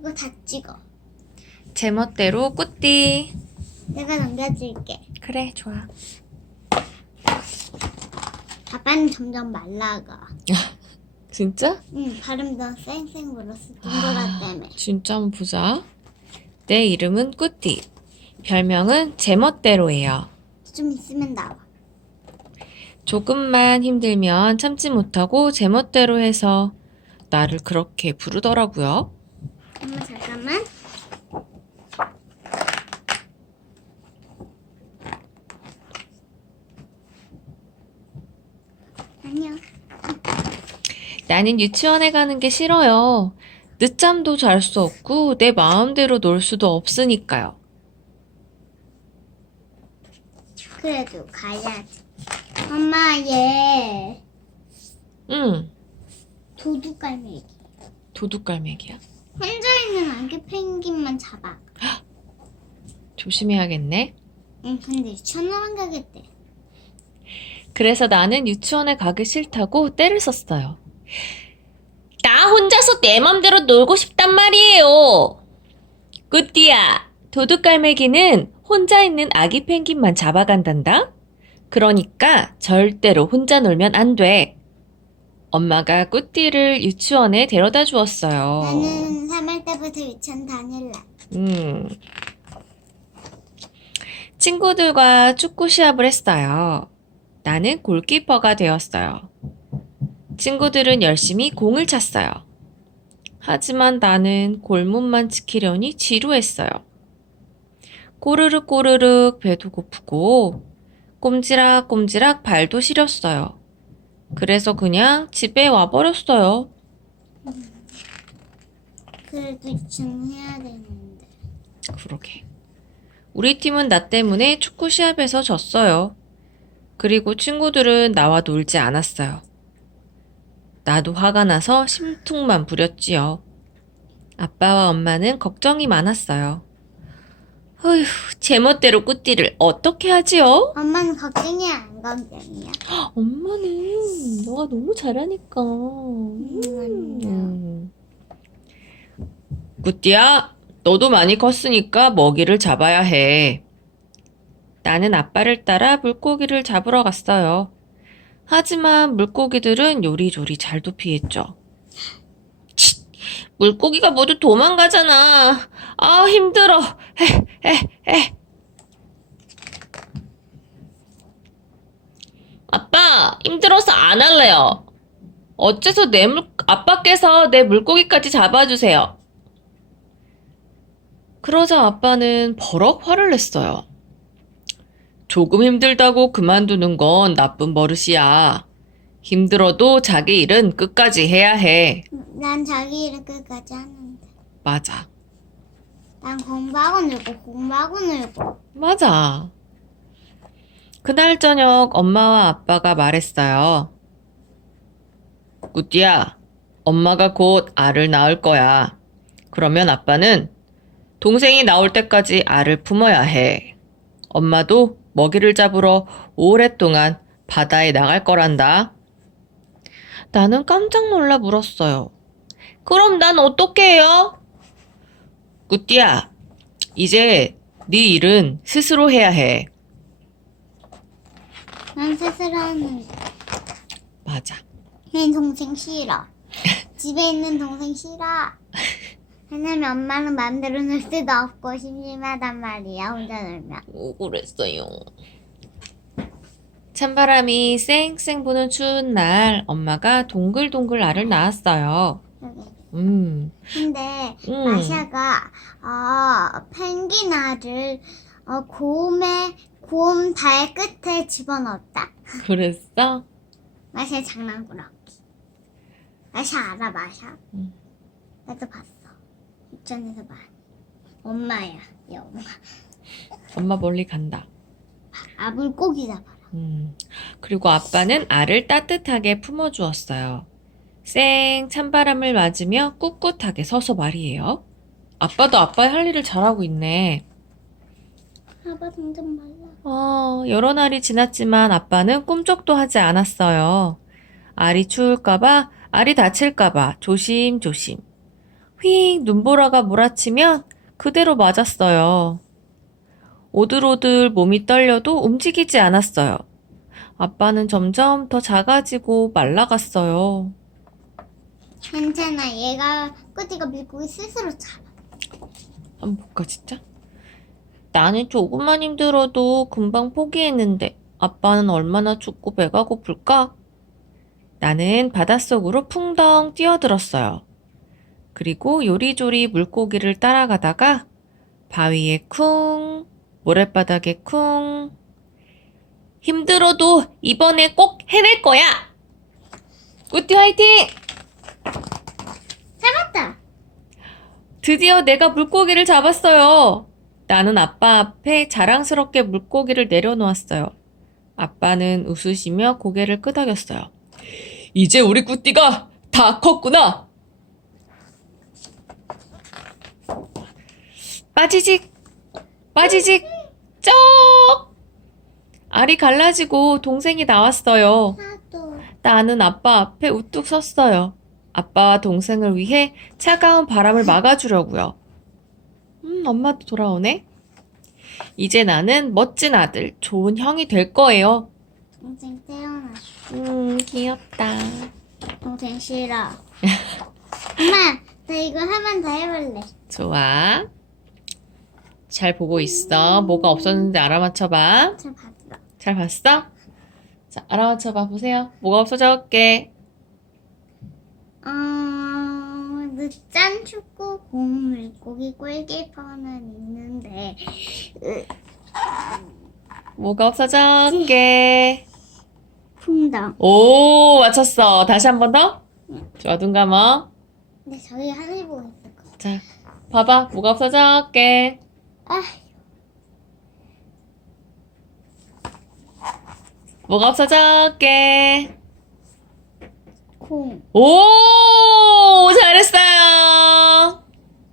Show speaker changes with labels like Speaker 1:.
Speaker 1: 이거 다 찍어.
Speaker 2: 제멋대로 꾸띠.
Speaker 1: 내가 넘겨줄게.
Speaker 2: 그래, 좋아.
Speaker 1: 아빠는 점점 말라가.
Speaker 2: 진짜?
Speaker 1: 응, 발음도 쌩쌩 불었어. 동그라 때문에.
Speaker 2: 진짜 한번 보자. 내 이름은 꾸띠. 별명은 제멋대로예요.
Speaker 1: 좀 있으면 나와.
Speaker 2: 조금만 힘들면 참지 못하고 제멋대로 해서 나를 그렇게 부르더라고요.
Speaker 1: 엄마 잠깐만.
Speaker 2: 나는 유치원에 가는 게 싫어요. 늦잠도 잘 수 없고 내 마음대로 놀 수도 없으니까요.
Speaker 1: 그래도 가야지. 엄마 얘 응, 도둑갈매기.
Speaker 2: 도둑갈매기야.
Speaker 1: 안개 펭귄만 잡아.
Speaker 2: 조심해야겠네.
Speaker 1: 응, 근데 유치원만 가겠대.
Speaker 2: 그래서 나는 유치원에 가기 싫다고 떼를 썼어요. 나 혼자서 내 맘대로 놀고 싶단 말이에요. 꾸띠야, 도둑갈매기는 혼자 있는 아기 펭귄만 잡아간단다? 그러니까 절대로 혼자 놀면 안 돼. 엄마가 꾸띠를 유치원에 데려다 주었어요.
Speaker 1: 나는 3월 때부터 유치원 다닐래. 음.
Speaker 2: 친구들과 축구 시합을 했어요. 나는 골키퍼가 되었어요. 친구들은 열심히 공을 찼어요. 하지만 나는 골문만 지키려니 지루했어요. 꼬르륵 꼬르륵 배도 고프고 꼼지락 꼼지락 발도 시렸어요. 그래서 그냥 집에 와버렸어요.
Speaker 1: 그래도 유치원 해야 되는데.
Speaker 2: 그러게. 우리 팀은 나 때문에 축구 시합에서 졌어요. 그리고 친구들은 나와 놀지 않았어요. 나도 화가 나서 심퉁만 부렸지요. 아빠와 엄마는 걱정이 많았어요. 어휴, 제멋대로 꾸띠를 어떻게 하지요?
Speaker 1: 엄마는 걱정이야, 안 걱정이야?
Speaker 2: 엄마는 너가 너무 잘하니까. 음, 꾸띠야, 너도 많이 컸으니까 먹이를 잡아야 해. 나는 아빠를 따라 물고기를 잡으러 갔어요. 하지만 물고기들은 요리조리 잘도 피했죠. 치, 물고기가 모두 도망가잖아. 아, 힘들어. 에, 에, 에. 아빠, 힘들어서 안 할래요. 어째서 내 물, 아빠께서 내 물고기까지 잡아주세요. 그러자 아빠는 버럭 화를 냈어요. 조금 힘들다고 그만두는 건 나쁜 버릇이야. 힘들어도 자기 일은 끝까지 해야 해.
Speaker 1: 난 자기 일을 끝까지 하는데. 맞아. 난 공부하고 놀고, 공부하고 놀고.
Speaker 2: 맞아. 그날 저녁 엄마와 아빠가 말했어요. 꾸띠야, 엄마가 곧 알을 낳을 거야. 그러면 아빠는 동생이 나올 때까지 알을 품어야 해. 엄마도 먹이를 잡으러 오랫동안 바다에 나갈 거란다. 나는 깜짝 놀라 물었어요. 그럼 난 어떻게 해요? 꾸띠야, 이제 네 일은 스스로 해야 해.
Speaker 1: 난 스스로 하는데. 맞아. 내 동생 싫어. 집에 있는 동생 싫어. 왜냐면 엄마는 마음대로 놀 수도 없고 심심하단 말이야, 혼자 놀면.
Speaker 2: 오, 그랬어요. 찬바람이 쌩쌩 부는 추운 날, 엄마가 동글동글 알을 낳았어요. 여기.
Speaker 1: 음, 근데 음. 마샤가 어, 펭귄 알을 어, 곰의 곰 발끝에 집어넣었다.
Speaker 2: 그랬어?
Speaker 1: 마샤의 장난꾸러기. 마샤 알아 마샤? 응. 나도 봤어. 유치원에서 봐. 엄마야, 얘 엄마.
Speaker 2: 엄마 멀리 간다.
Speaker 1: 아 물고기 잡아라. 음,
Speaker 2: 그리고 아빠는 알을 따뜻하게 품어주었어요. 쌩 찬바람을 맞으며 꿋꿋하게 서서 말이에요. 아빠도 아빠의 할 일을 잘하고 있네.
Speaker 1: 아빠 점점 말라.
Speaker 2: 어, 여러 날이 지났지만 아빠는 꿈쩍도 하지 않았어요. 알이 추울까봐, 알이 다칠까봐 조심조심. 휙 눈보라가 몰아치면 그대로 맞았어요. 오들오들 몸이 떨려도 움직이지 않았어요. 아빠는 점점 더 작아지고 말라갔어요.
Speaker 1: 괜찮아. 얘가 꾸띠가 물고기 스스로 잡아.
Speaker 2: 안 볼까 진짜? 나는 조금만 힘들어도 금방 포기했는데 아빠는 얼마나 춥고 배가 고플까? 나는 바닷속으로 풍덩 뛰어들었어요. 그리고 요리조리 물고기를 따라가다가 바위에 쿵, 모래바닥에 쿵. 힘들어도 이번에 꼭 해낼 거야! 꾸띠 화이팅! 잡았다. 드디어 내가 물고기를 잡았어요. 나는 아빠 앞에 자랑스럽게 물고기를 내려놓았어요. 아빠는 웃으시며 고개를 끄덕였어요. 이제 우리 꾸띠가 다 컸구나. 빠지직, 빠지직, 쩍! 알이 갈라지고 동생이 나왔어요. 나도. 나는 아빠 앞에 우뚝 섰어요. 아빠와 동생을 위해 차가운 바람을 막아주려고요. 음, 엄마도 돌아오네. 이제 나는 멋진 아들, 좋은 형이 될 거예요.
Speaker 1: 동생 태어났어.
Speaker 2: 음, 귀엽다.
Speaker 1: 동생 싫어. 엄마, 나 이거 한번더 해볼래.
Speaker 2: 좋아. 잘 보고 있어. 뭐가 없었는지 알아맞혀봐. 저 봤어. 잘 봤어? 자, 알아맞혀봐. 보세요. 뭐가 없어졌게.
Speaker 1: 어, 늦잠 축구 공 물고기 골키퍼는 있는데 으,
Speaker 2: 뭐가 없어졌게. 풍덩. 오, 맞췄어. 다시 한 번 더. 좋아, 눈 감아.
Speaker 1: 근데 저기 하늘 보고 있을 거. 자,
Speaker 2: 봐봐. 뭐가 없어졌게. 아, 뭐가 없어졌게. 콩. 오, 잘했어요.